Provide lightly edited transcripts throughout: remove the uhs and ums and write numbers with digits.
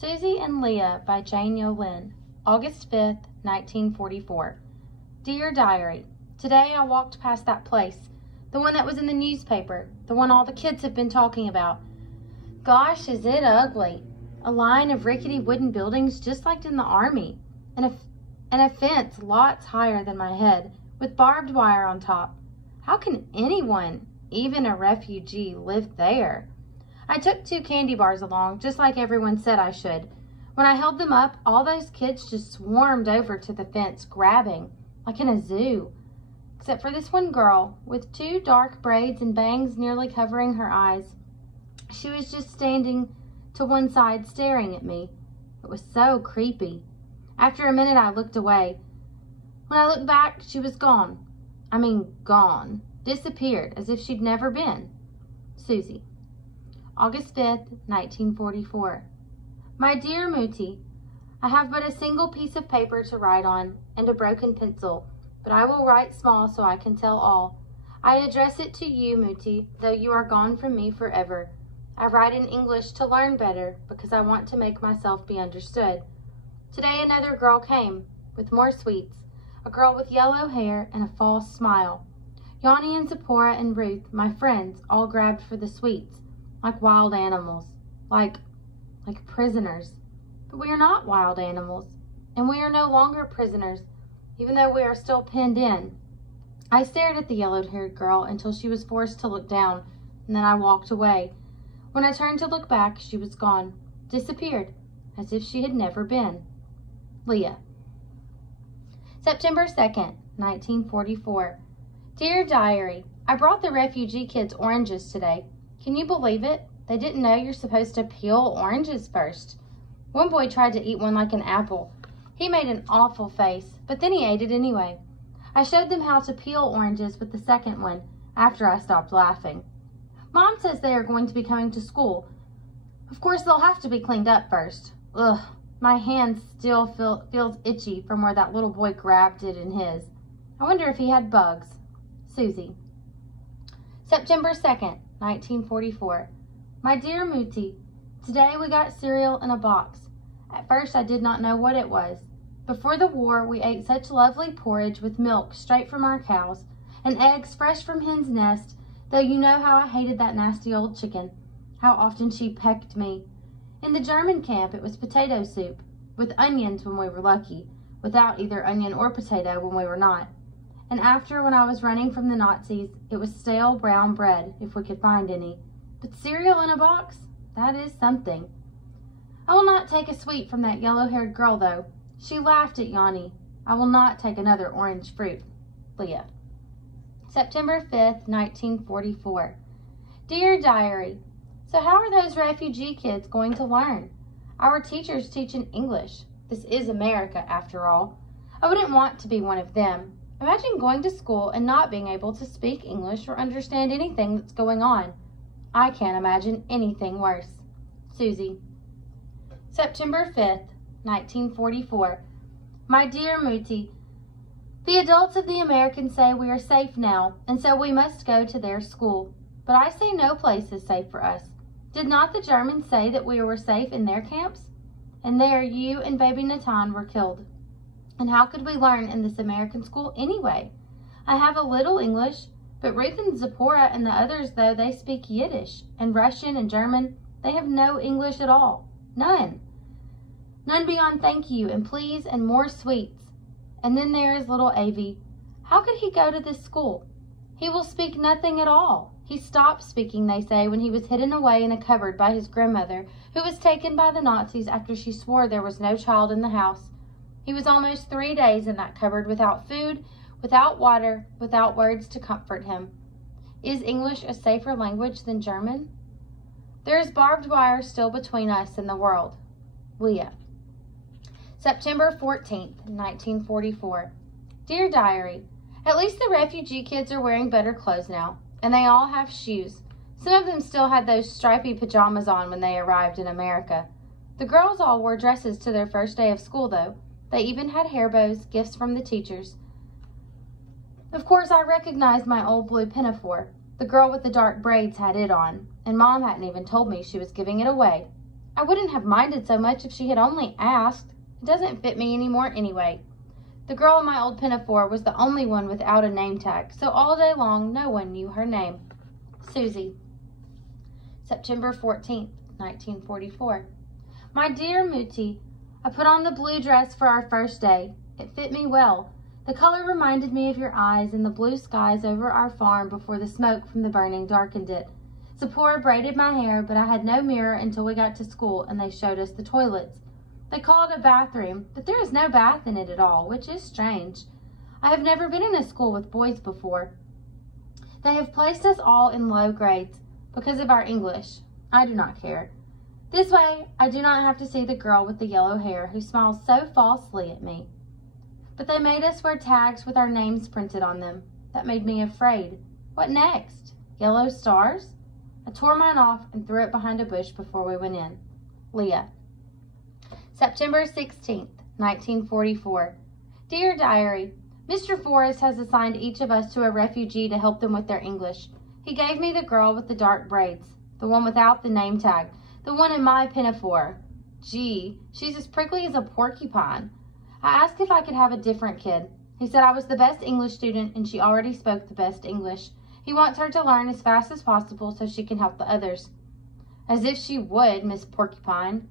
Suzy and Leah by Jane Yolen, August 5th, 1944. Dear Diary, today I walked past that place, the one that was in the newspaper, the one all the kids have been talking about. Gosh, is it ugly. A line of rickety wooden buildings just like in the army, and a fence lots higher than my head, with barbed wire on top. How can anyone, even a refugee, live there? I took 2 candy bars along, just like everyone said I should. When I held them up, all those kids just swarmed over to the fence, grabbing, like in a zoo. Except for this one girl, with 2 dark braids and bangs nearly covering her eyes. She was just standing to one side, staring at me. It was so creepy. After a minute, I looked away. When I looked back, she was gone. I mean, gone. Disappeared, as if she'd never been. Suzy. August 5th, 1944. My dear Muti, I have but a single piece of paper to write on and a broken pencil, but I will write small so I can tell all. I address it to you, Muti, though you are gone from me forever. I write in English to learn better because I want to make myself be understood. Today another girl came with more sweets, a girl with yellow hair and a false smile. Yanni and Zipporah and Ruth, my friends, all grabbed for the sweets. Like wild animals, like prisoners. But we are not wild animals, and we are no longer prisoners, even though we are still pinned in. I stared at the yellow-haired girl until she was forced to look down, and then I walked away. When I turned to look back, she was gone, disappeared, as if she had never been. Leah. September 2nd, 1944. Dear Diary, I brought the refugee kids oranges today. Can you believe it? They didn't know you're supposed to peel oranges first. One boy tried to eat one like an apple. He made an awful face, but then he ate it anyway. I showed them how to peel oranges with the second one after I stopped laughing. Mom says they are going to be coming to school. Of course, they'll have to be cleaned up first. Ugh, my hand still feels itchy from where that little boy grabbed it in his. I wonder if he had bugs. Suzy. September 2nd, 1944. My dear Muti, today we got cereal in a box. At first I did not know what it was. Before the war, we ate such lovely porridge with milk straight from our cows, and eggs fresh from hen's nest, though you know how I hated that nasty old chicken, how often she pecked me. In the German camp, it was potato soup, with onions when we were lucky, without either onion or potato when we were not. And after, when I was running from the Nazis, it was stale brown bread, if we could find any. But cereal in a box? That is something. I will not take a sweet from that yellow-haired girl, though. She laughed at Yanni. I will not take another orange fruit. Leah. September 5th, 1944. Dear Diary, so how are those refugee kids going to learn? Our teachers teach in English. This is America, after all. I wouldn't want to be one of them. Imagine going to school and not being able to speak English or understand anything that's going on. I can't imagine anything worse. Suzy. September 5th, 1944. My dear Muti, the adults of the Americans say we are safe now, and so we must go to their school. But I say no place is safe for us. Did not the Germans say that we were safe in their camps? And there you and baby Natan were killed. And how could we learn in this American school anyway? I have a little English, but Ruth and Zipporah and the others, though, they speak Yiddish and Russian and German. They have no English at all. None. None beyond thank you and please and more sweets. And then there is little Avi. How could he go to this school? He will speak nothing at all. He stopped speaking, they say, when he was hidden away in a cupboard by his grandmother, who was taken by the Nazis after she swore there was no child in the house. He was almost 3 days in that cupboard without food, without water, without words to comfort him. Is English a safer language than German? There is barbed wire still between us and the world. Leah. September 14th, 1944. Dear Diary, at least the refugee kids are wearing better clothes now, and they all have shoes. Some of them still had those stripy pajamas on when they arrived in America. The girls all wore dresses to their first day of school, though. They even had hair bows, gifts from the teachers. Of course, I recognized my old blue pinafore. The girl with the dark braids had it on, and Mom hadn't even told me she was giving it away. I wouldn't have minded so much if she had only asked. It doesn't fit me anymore anyway. The girl in my old pinafore was the only one without a name tag, so all day long no one knew her name. Suzy. September 14th, 1944. My dear Mutti, I put on the blue dress for our first day. It fit me well. The color reminded me of your eyes and the blue skies over our farm before the smoke from the burning darkened it. Zipporah braided my hair, but I had no mirror until we got to school and they showed us the toilets. They call it a bathroom, but there is no bath in it at all, which is strange. I have never been in a school with boys before. They have placed us all in low grades because of our English. I do not care. This way, I do not have to see the girl with the yellow hair who smiles so falsely at me. But they made us wear tags with our names printed on them. That made me afraid. What next? Yellow stars? I tore mine off and threw it behind a bush before we went in. Leah. September 16th, 1944. Dear Diary, Mr. Forrest has assigned each of us to a refugee to help them with their English. He gave me the girl with the dark braids, the one without the name tag, the one in my pinafore. Gee, she's as prickly as a porcupine. I asked if I could have a different kid. He said I was the best English student and she already spoke the best English. He wants her to learn as fast as possible so she can help the others. As if she would, Miss Porcupine.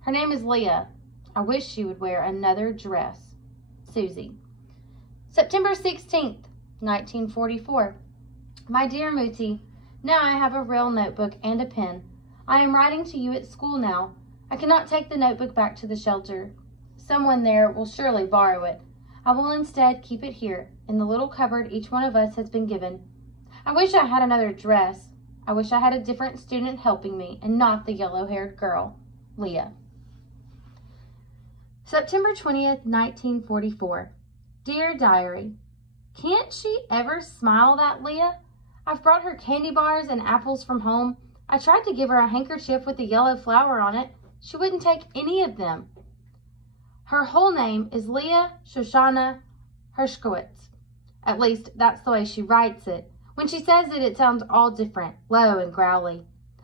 Her name is Leah. I wish she would wear another dress. Suzy. September 16th, 1944. My dear Mutti, now I have a real notebook and a pen. I am writing to you at school now. I cannot take the notebook back to the shelter. Someone there will surely borrow it. I will instead keep it here, in the little cupboard each one of us has been given. I wish I had another dress. I wish I had a different student helping me, and not the yellow-haired girl. Leah. September 20th, 1944. Dear Diary, can't she ever smile, that Leah? I've brought her candy bars and apples from home. I tried to give her a handkerchief with a yellow flower on it. She wouldn't take any of them. Her whole name is Leah Shoshana Hershkowitz. At least, that's the way she writes it. When she says it, it sounds all different, low and growly.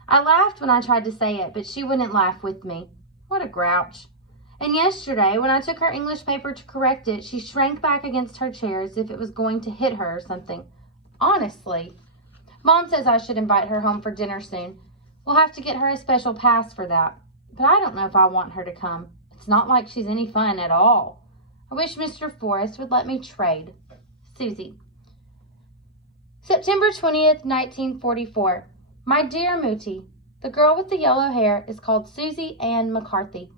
I laughed when I tried to say it, but she wouldn't laugh with me. What a grouch. And yesterday, when I took her English paper to correct it, she shrank back against her chair as if it was going to hit her or something. Honestly. Mom says I should invite her home for dinner soon. We'll have to get her a special pass for that. But I don't know if I want her to come. It's not like she's any fun at all. I wish Mr. Forrest would let me trade. Suzy. September 20th, 1944. My dear Mutti, the girl with the yellow hair is called Suzy Ann McCarthy.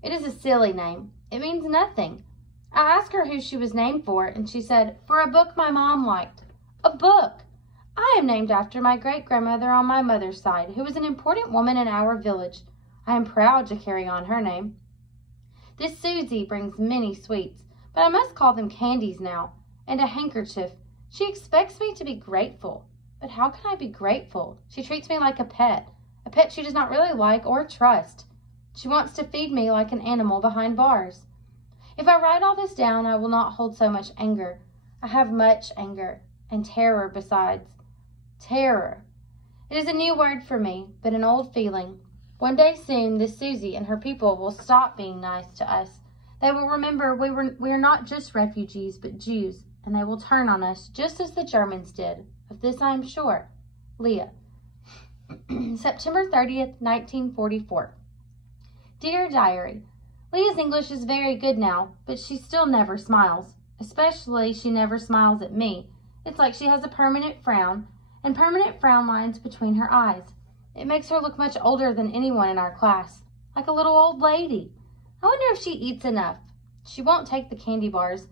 It is a silly name. It means nothing. I asked her who she was named for, and she said, for a book my mom liked. A book! I am named after my great-grandmother on my mother's side, who was an important woman in our village. I am proud to carry on her name. This Suzy brings many sweets, but I must call them candies now, and a handkerchief. She expects me to be grateful. But how can I be grateful? She treats me like a pet she does not really like or trust. She wants to feed me like an animal behind bars. If I write all this down, I will not hold so much anger. I have much anger, and terror besides. Terror. It is a new word for me, but an old feeling. One day soon, this Suzy and her people will stop being nice to us. They will remember we are not just refugees, but Jews, and they will turn on us just as the Germans did. Of this I am sure. Leah. September 30th, 1944. Dear Diary, Leah's English is very good now, but she still never smiles. Especially, she never smiles at me. It's like she has a permanent frown, and permanent frown lines between her eyes. It makes her look much older than anyone in our class, like a little old lady. I wonder if she eats enough. She won't take the candy bars,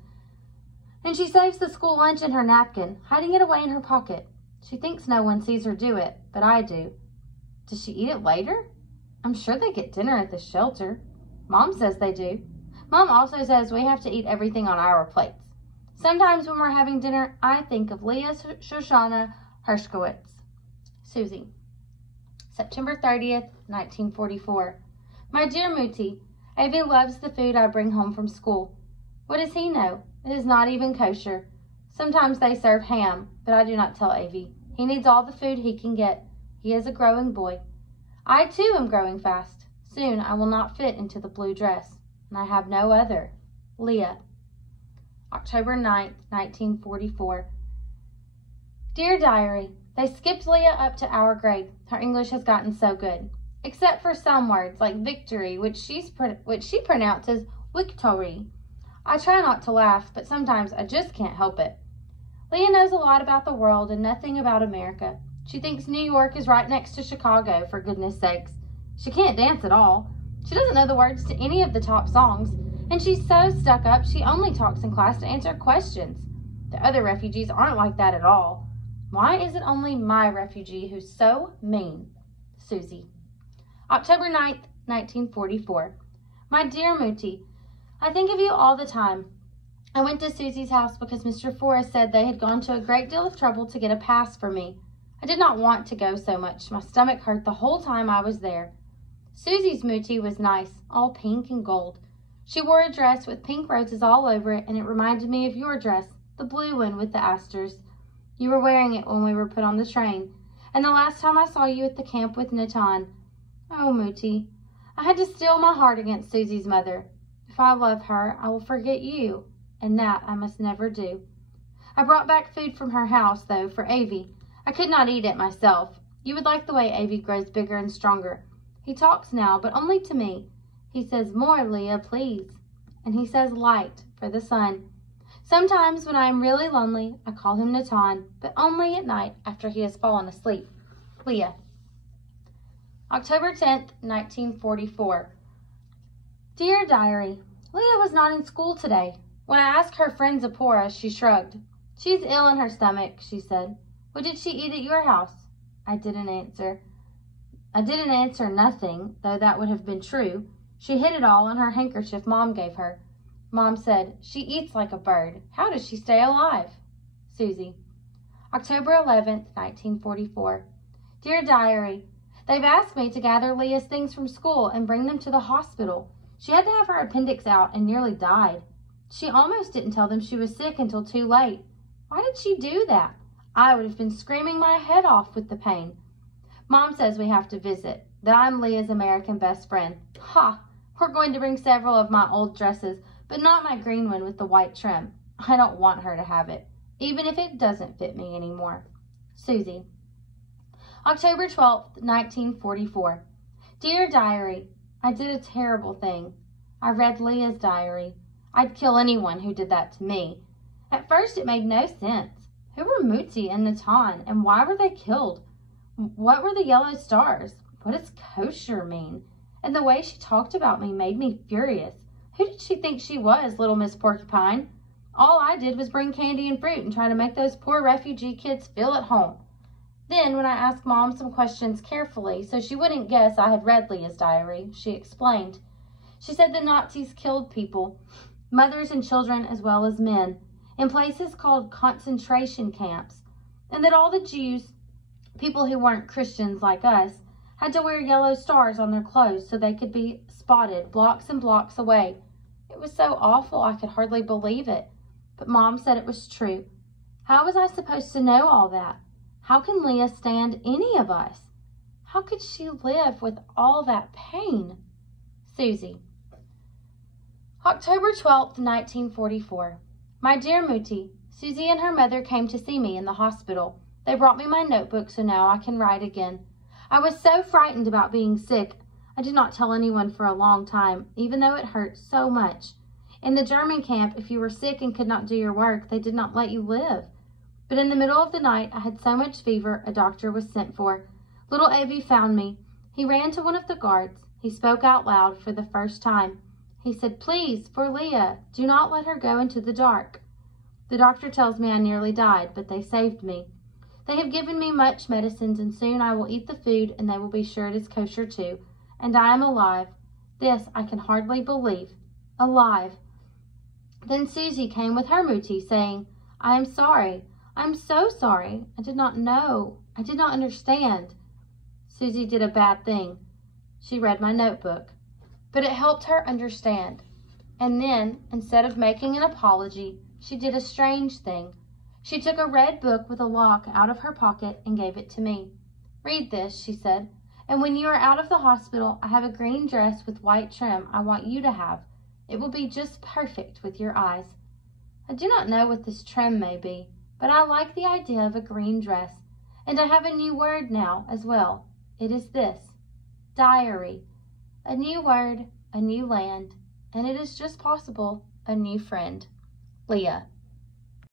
and she saves the school lunch in her napkin, hiding it away in her pocket. She thinks no one sees her do it, but I do. Does she eat it later? I'm sure they get dinner at the shelter. Mom says they do. Mom also says we have to eat everything on our plates. Sometimes when we're having dinner, I think of Leah Shoshana Hershkowitz. Suzy. September 30th, 1944. My dear Mutti, Avi loves the food I bring home from school. What does he know? It is not even kosher. Sometimes they serve ham, but I do not tell Avi. He needs all the food he can get. He is a growing boy. I, too, am growing fast. Soon I will not fit into the blue dress, and I have no other. Leah. October 9th, 1944. Dear Diary, they skipped Leah up to our grade. Her English has gotten so good. Except for some words like victory, which she pronounces victory. I try not to laugh, but sometimes I just can't help it. Leah knows a lot about the world and nothing about America. She thinks New York is right next to Chicago, for goodness sakes. She can't dance at all. She doesn't know the words to any of the top songs, and she's so stuck up she only talks in class to answer questions. The other refugees aren't like that at all. Why is it only my refugee who's so mean? Suzy. October 9th, 1944. My dear Muti, I think of you all the time. I went to Suzy's house because Mr. Forrest said they had gone to a great deal of trouble to get a pass for me. I did not want to go so much. My stomach hurt the whole time I was there. Suzy's Muti was nice, all pink and gold. She wore a dress with pink roses all over it, and it reminded me of your dress, the blue one with the asters. You were wearing it when we were put on the train, and the last time I saw you at the camp with Natan. Oh, Muti, I had to steel my heart against Suzy's mother. If I love her, I will forget you, and that I must never do. I brought back food from her house, though, for Avi. I could not eat it myself. You would like the way Avi grows bigger and stronger. He talks now, but only to me. He says, "More, Leah, please." And he says light for the sun. Sometimes when I am really lonely, I call him Natan, but only at night after he has fallen asleep. Leah. October 10th, 1944. Dear Diary, Leah was not in school today. When I asked her friend Zipporah, she shrugged. She's ill in her stomach, she said. What did she eat at your house? I didn't answer nothing, though that would have been true. She hid it all in her handkerchief Mom gave her. Mom said, she eats like a bird. How does she stay alive? Suzy. October 11th, 1944. Dear Diary, they've asked me to gather Leah's things from school and bring them to the hospital. She had to have her appendix out and nearly died. She almost didn't tell them she was sick until too late. Why did she do that? I would have been screaming my head off with the pain. Mom says we have to visit, that I'm Leah's American best friend. Ha! We're going to bring several of my old dresses, but not my green one with the white trim. I don't want her to have it, even if it doesn't fit me anymore. Suzy. October 12th, 1944. Dear Diary, I did a terrible thing. I read Leah's diary. I'd kill anyone who did that to me. At first it made no sense. Who were Muti and Natan, and why were they killed? What were the yellow stars? What does kosher mean? And the way she talked about me made me furious. Who did she think she was, little Miss Porcupine? All I did was bring candy and fruit and try to make those poor refugee kids feel at home. Then, when I asked Mom some questions carefully so she wouldn't guess I had read Leah's diary, she explained. She said the Nazis killed people, mothers and children as well as men, in places called concentration camps, and that all the Jews, people who weren't Christians like us, had to wear yellow stars on their clothes so they could be spotted blocks and blocks away. It was so awful I could hardly believe it, but Mom said it was true. How was I supposed to know all that? How can Leah stand any of us? How could she live with all that pain? Suzy. October 12th, 1944. My dear Muti, Suzy and her mother came to see me in the hospital. They brought me my notebook so now I can write again. I was so frightened about being sick. I did not tell anyone for a long time, even though it hurt so much. In the German camp, if you were sick and could not do your work, they did not let you live. But in the middle of the night, I had so much fever, a doctor was sent for. Little Avi found me. He ran to one of the guards. He spoke out loud for the first time. He said, "Please, for Leah, do not let her go into the dark." The doctor tells me I nearly died, but they saved me. They have given me much medicines, and soon I will eat the food, and they will be sure it is kosher too. And I am alive. This I can hardly believe. Alive. Then Suzy came with her Muti, saying, "I am sorry. I am so sorry. I did not know. I did not understand." Suzy did a bad thing. She read my notebook. But it helped her understand. And then, instead of making an apology, she did a strange thing. She took a red book with a lock out of her pocket and gave it to me. "Read this," she said, And when you are out of the hospital, I have a green dress with white trim I want you to have. It will be just perfect with your eyes. I do not know what this trim may be, but I like the idea of a green dress. And I have a new word now as well. It is this: diary. A new word, a new land, and it is just possible, a new friend. Leah.